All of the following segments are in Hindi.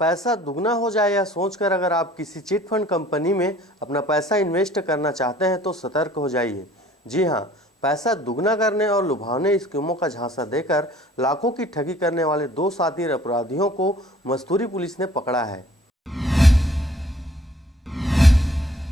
पैसा दुगना हो जाए या सोचकर अगर आप किसी चिट फंड कंपनी में अपना पैसा इन्वेस्ट करना चाहते हैं तो सतर्क हो जाइए। जी हाँ, पैसा दुगना करने और लुभावने स्कीमों का झांसा देकर लाखों की ठगी करने वाले दो शातिर अपराधियों को मस्तूरी पुलिस ने पकड़ा है।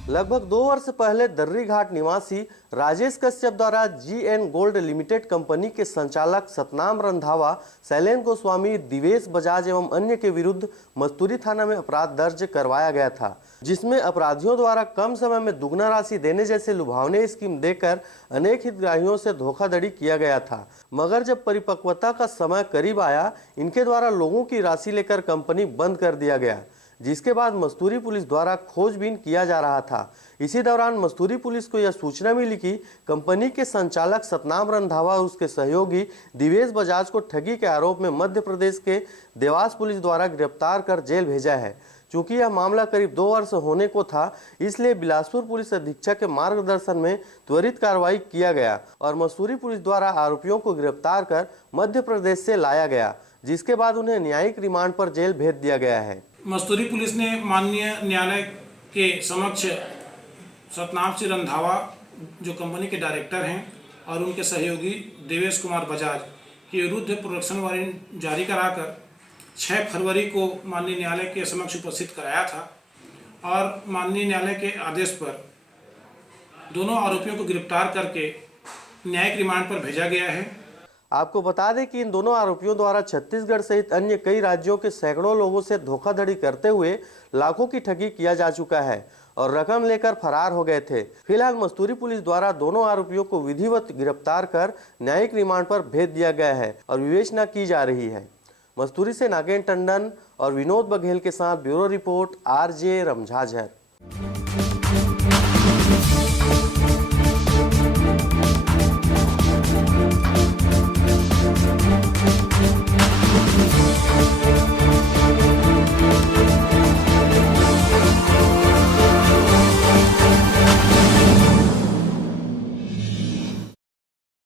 लगभग 2 वर्ष पहले दर्री घाट निवासी राजेश कश्यप द्वारा GN गोल्ड लिमिटेड कंपनी के संचालक सतनाम रंधावा, शैलेंद्र गोस्वामी, दिवेश बजाज एवं अन्य के विरुद्ध मस्तूरी थाना में अपराध दर्ज करवाया गया था, जिसमें अपराधियों द्वारा कम समय में दुगना राशि देने जैसे लुभावने स्कीम देकर अनेक हितग्राहियों से धोखाधड़ी किया गया था। मगर जब परिपक्वता का समय करीब आया, इनके द्वारा लोगों की राशि लेकर कंपनी बंद कर दिया गया, जिसके बाद मस्तूरी पुलिस द्वारा खोजबीन किया जा रहा था। इसी दौरान मस्तूरी पुलिस को यह सूचना मिली कि कंपनी के संचालक सतनाम रंधावा और उसके सहयोगी दिवेश बजाज को ठगी के आरोप में मध्य प्रदेश के देवास पुलिस द्वारा गिरफ्तार कर जेल भेजा है। चूंकि यह मामला करीब 2 वर्ष होने को था, इसलिए बिलासपुर पुलिस अधीक्षक के मार्गदर्शन में त्वरित कार्रवाई किया गया और मस्तूरी पुलिस द्वारा आरोपियों को गिरफ्तार कर मध्य प्रदेश से लाया गया, जिसके बाद उन्हें न्यायिक रिमांड पर जेल भेज दिया गया है। मस्तूरी पुलिस ने माननीय न्यायालय के समक्ष सतनाम सिंह रंधावा जो कंपनी के डायरेक्टर हैं और उनके सहयोगी देवेश कुमार बजाज के विरुद्ध प्रोडक्शन वारंट जारी कराकर 6 फरवरी को माननीय न्यायालय के समक्ष उपस्थित कराया था और माननीय न्यायालय के आदेश पर दोनों आरोपियों को गिरफ्तार करके न्यायिक रिमांड पर भेजा गया है। आपको बता दें कि इन दोनों आरोपियों द्वारा छत्तीसगढ़ सहित अन्य कई राज्यों के सैकड़ों लोगों से धोखाधड़ी करते हुए लाखों की ठगी किया जा चुका है और रकम लेकर फरार हो गए थे। फिलहाल मस्तूरी पुलिस द्वारा दोनों आरोपियों को विधिवत गिरफ्तार कर न्यायिक रिमांड पर भेज दिया गया है और विवेचना की जा रही है। मस्तूरी से नागेंद्र टंडन और विनोद बघेल के साथ ब्यूरो रिपोर्ट RJ रमझाझर।